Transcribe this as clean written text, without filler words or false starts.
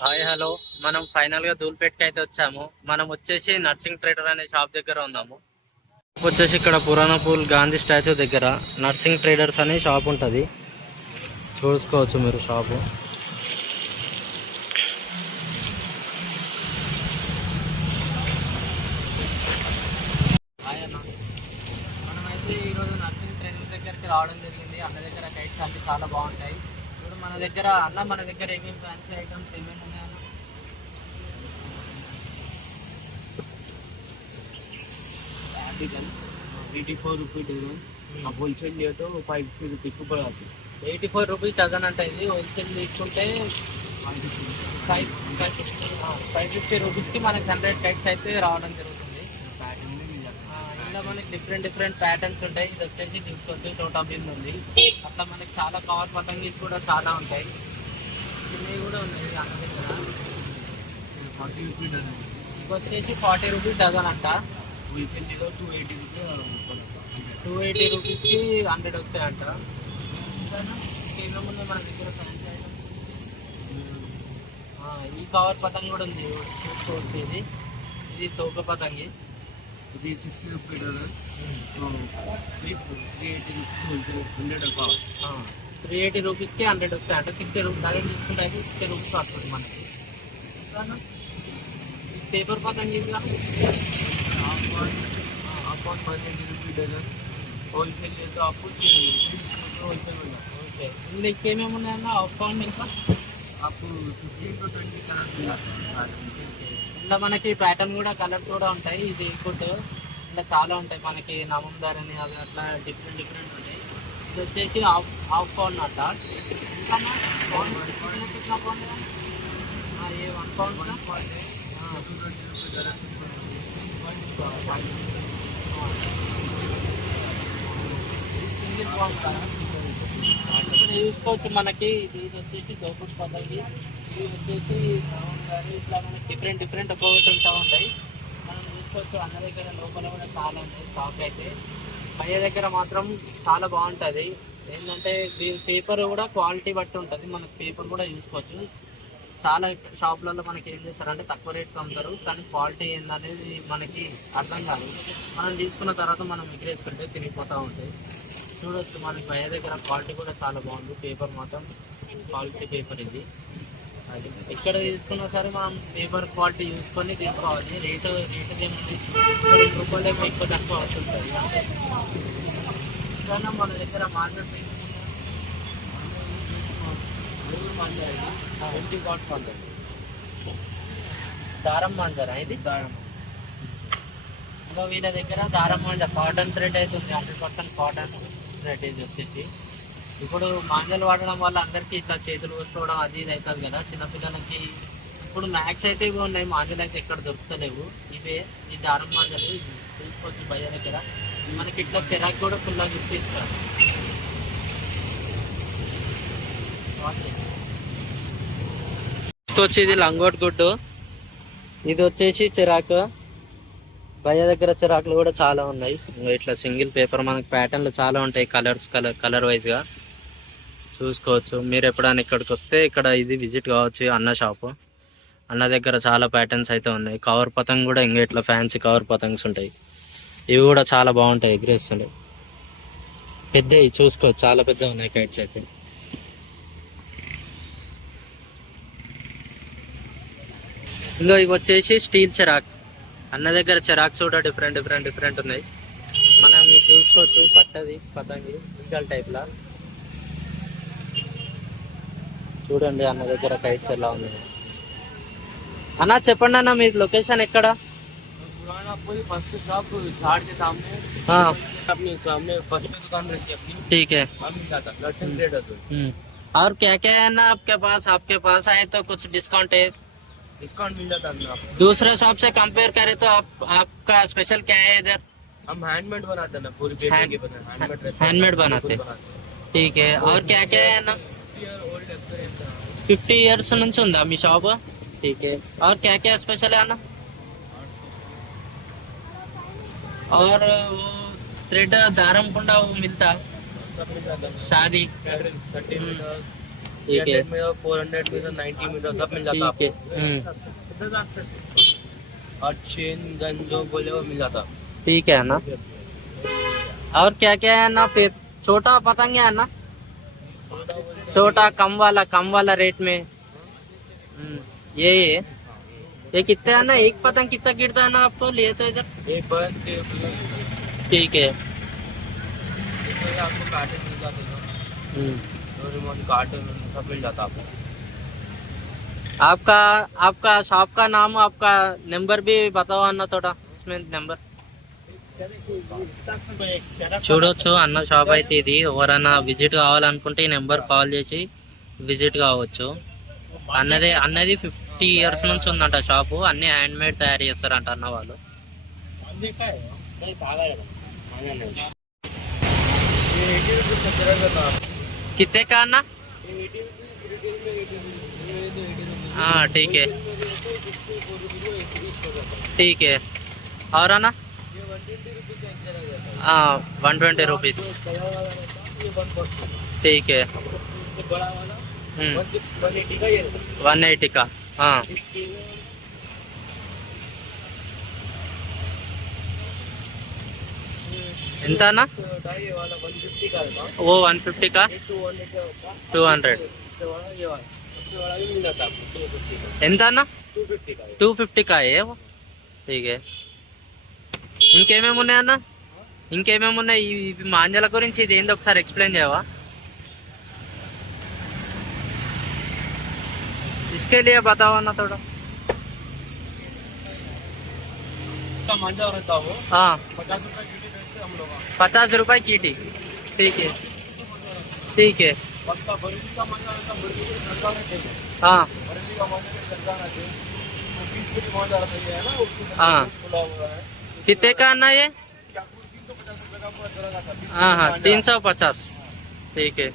Hi hello. మనం final గా ధూల్పేట్కి అయితే వచ్చాము. మనం వచ్చేసి నర్సింగ్ ట్రేడర్ అనే షాప్ దగ్గర ఉన్నాము. వచ్చేసి ఇక్కడ పురాణపూల్ గాంధీ స్టాచ్యూ దగ్గర నర్సింగ్ ట్రేడర్స్ అనే షాప్ ఉంటుంది. చూసుకోవచ్చు మీరు షాపు. హాయ్ అన్న, మనమైతే ఈరోజు నర్సింగ్ ట్రేడర్ దగ్గరికి రావడం జరిగింది. అన్న దగ్గర కైట్స్ అన్ని చాలా బాగుంటాయి. ఇప్పుడు మన దగ్గర ఏమేమి ఫ్యాన్సీ ఐటమ్స్ ఏమేమి ఉన్నాయన్న? आर्टिकल 84 रुपये डजन। आप होलसेल लिए तो 550 रुपीज़ को पड़ाते। 84 రూపీస్ డజన్ అంటే ఇది హోల్సేల్ తీసుకుంటే 550 రూపీస్కి మనకి 100 కైట్స్ అయితే రావడం జరుగుతుంది. ఇలా మనకి డిఫరెంట్ ప్యాటర్న్స్ ఉంటాయి. ఇది వచ్చేసి తీసుకోవచ్చు, చోటా బిన్ ఉంది. అట్లా మనకి చాలా కవర్ పతంగీస్ కూడా చాలా ఉంటాయి. ఇవి కూడా ఉన్నాయి అన్న దగ్గర. 40 रुपये डजन। ఇవి వచ్చేసి 40 రూపీస్ డజన్ అంట. होलसेल लिए तो 280 रुपये 280 రూపీస్కి 100 వస్తాయంట. ఇంకేమేమి ఉన్నాయి మన దగ్గర ఫ్యాన్సీ ఐటమ్స్? ఈ కవర్ పతంగి కూడా ఉంది, చూసుకోవచ్చు. ఇది తోక పతంగి. ఇది 60 रुपये डजन। तो 380 रुपये होलसेल 100 का। 380 రూపీస్కి 100 వస్తాయంట. 60 రూపీస్ డజన్ తీసుకుంటే అయితే 60 రూపీస్ పడుతుంది మనకి. పేపర్ పతంగి ఇట్లా आप 180 रुपये डजन। होलसेल लिए तो आपको 300 होलसेल मिला। ఓకే. ఇందులో ఇంకేమేమి ఉన్నాయన్న? ఆఫ్ పౌండ్ ఇంకా आपको 15 to 20 कलर मिला। ఇలా మనకి ప్యాటర్న్ కూడా కలర్స్ కూడా ఉంటాయి. ఇది ఫుడ్ ఇలా చాలా ఉంటాయి మనకి. నవంబర్ అని అవి అట్లా డిఫరెంట్ ఉంటాయి. ఇది వచ్చేసి హాఫ్ పౌండ్ అంట. ఇంకా పౌండ్ ఎట్లా పౌండ్? ఏ 1 పౌండ్ సింగిల్ పౌండ్ కదా. ఇక్కడ చూసుకోవచ్చు మనకి. ఇది వచ్చేసి దోపుడు పతంగి. ఇవి వచ్చేసి నవంబర్ ఇట్లా మనకి డిఫరెంట్ ఒక్కొక్కటి ఉంటాయి. మనం చూసుకోవచ్చు అన్న దగ్గర లోపల కూడా చాలా ఉంటాయి స్టాక్ అయితే. భయ్య దగ్గర మాత్రం చాలా బాగుంటుంది. ఏంటంటే దీని పేపర్ కూడా క్వాలిటీ బట్టి ఉంటుంది. మనకి పేపర్ కూడా చూసుకోవచ్చు. చాలా షాపులలో మనకి ఏం చేస్తారంటే తక్కువ రేట్కి అమ్ముతారు, కానీ క్వాలిటీ ఏందనేది మనకి అర్థం కాదు. మనం తీసుకున్న తర్వాత మనం ఎగిరేస్తుంటే తిరిగిపోతూ ఉంటాయి. చూడొచ్చు మనకి భయ్య దగ్గర క్వాలిటీ కూడా చాలా బాగుంది. పేపర్ మాత్రం క్వాలిటీ పేపర్ ఇది. అది ఇక్కడ తీసుకున్నా సరే మనం పేపర్ క్వాలిటీ చూసుకొని తీసుకోవాలి. రేటు ఏముంది, 2 రూపాయలు ఏమో ఎక్కువ తక్కువ అవుతుంటుంది. ఇంకా మన దగ్గర మార్కెట్ దారం మాంజరా ఇది. ఇంకా వీళ్ళ దగ్గర దారం మాంజా కాటన్ థ్రెడ్ అయితే ఉంది. 100% కాటన్ థ్రెడ్ ఇది వచ్చేసి. ఇప్పుడు మాంజలు వాడడం వల్ల అందరికీ ఇట్లా చేతులు కోసుకోవడం అది ఇది అవుతుంది కదా చిన్నపిల్లలకి. ఇప్పుడు మ్యాక్స్ అయితే ఇవి ఉన్నాయి, మాంజలు అయితే ఎక్కడ దొరుకుతలేవు. ఇవే ఈ దారం మాంజలు చూసుకోవచ్చు భయ్య దగ్గర. మనకి ఇట్లా చెరాకు కూడా ఫుల్గా గుర్తిస్తారు. వచ్చి ఇది లంగోట్ గుడ్డు. ఇది వచ్చేసి చిరాకు. భయ్య దగ్గర చిరాకులు కూడా చాలా ఉన్నాయి. ఇట్లా సింగిల్ పేపర్ మనకి ప్యాటర్న్లు చాలా ఉంటాయి. కలర్ వైజ్గా చూసుకోవచ్చు. మీరు ఎప్పుడైనా ఇక్కడికి వస్తే ఇక్కడ ఇది విజిట్ కావచ్చు అన్న షాపు. అన్న దగ్గర చాలా ప్యాటర్న్స్ అయితే ఉన్నాయి. కవర్ పతంగ్ కూడా ఇంకా ఇట్లా ఫ్యాన్సీ కవర్ పతంగ్స్ ఉంటాయి. ఇవి కూడా చాలా బాగుంటాయి, ఎగిరేస్తుంటాయి. పెద్దవి చూసుకోవచ్చు, చాలా పెద్దగా ఉన్నాయి కైట్స్ అయితే. ఇంకో ఇవి వచ్చేసి స్టీల్ చెరాక్. అన్న దగ్గర చెరాక్స్ కూడా డిఫరెంట్ ఉన్నాయి. మనం మీకు చూసుకోవచ్చు పట్టది పతంగి ఈగల్ టైప్లా. చూడండి అన్న దగ్గర కైట్స్ ఎలా ఉన్నాయి. అన్న చెప్పండి అన్న, మీ లొకేషన్ ఎక్కడ? पुरानापुल फर्स्ट शॉप झाड़ के सामने। हाँ, अपने सामने फर्स्ट दुकान रहती है अपनी। ठीक है। हम जाता नर्सिंग ट्रेडर। और क्या क्या है ना आपके पास आए तो कुछ डिस्काउंट है? डिस्काउंट मिल जाता है आपको। दूसरे शॉप से कंपेयर करें तो आपका स्पेशल क्या है इधर? हम हैंडमेड बनाते हैं ना, पूरी हैंडमेड बनाते हैं। ठीक है। और क्या क्या है ना? 50 ఇయర్స్ నుంచి ఉందా మీ షాప్? ठीक है। और क्या क्या स्पेशल है ना? और वो थ्रेड दारम कुंडा वो मिलता शादी। ठीक है 300 मीटर, 400 मीटर, 90 मीटर सब मिल जाता ठीक है। आपको। और चेन गन जो बोले वो मिल जाता। ठीक है ना। और क्या क्या है ना पे छोटा पतंग है ना, छोटा कम वाला रेट में। ये ये कितने है ना, एक पतंग कितना गिरता है ना आपको लिए तो इधर? एक बन के ठीक है। आपको कार्टन मिल जाता, डोरेमोन कार्टन सब मिल जाता आपको। आपका आपका शॉप का नाम, आपका नंबर भी बताओ అన్న थोड़ा इसमें नंबर। చూడొచ్చు అన్న షాప్ అయితే ఇది. ఎవరైనా విజిట్ కావాలనుకుంటే ఈ నెంబర్ కాల్ చేసి విజిట్ కావచ్చు. అన్నది 50 ఇయర్స్ నుంచి ఉందంట షాపు. అన్ని హ్యాండ్ మేడ్ తయారు చేస్తారంట అన్న వాళ్ళు. कितने का अन्ना? हाँ ठीक है ठीक है। और अन्ना? हाँ 120 रुपीज़। ठीक है। 180 का। हाँ ఎంత అన్న? वो 150 का 200 ఎంత అన్న? 250 का है वो। ठीक है। ఇంకేమేమి ఉన్నాయి అన్న? ఇంకేమేమి ఉన్నాయి ఈ మాంజల గురించి? ఇది ఏంది ఒకసారి ఎక్స్ప్లెయిన్ చేయవా? इसके लिए बताओ ना थोड़ा। मांझा रहता हो हाँ 50 रुपए कीटी बेचते हम लोग। 50 रुपए कीटी। ठीक है ठीक है। पक्का बरेली का मांझा रहता, बरेली के सरकार ने चाहिए, हाँ बरेली का मांझा के सरकार ने चाहिए। तो 20 फुट मांझा रहता है ना, उसको हाँ। खुला हुआ है। कितने का आना ये? 350 रुपए का पूरा तरह का था। हाँ हाँ 350। ठीक है।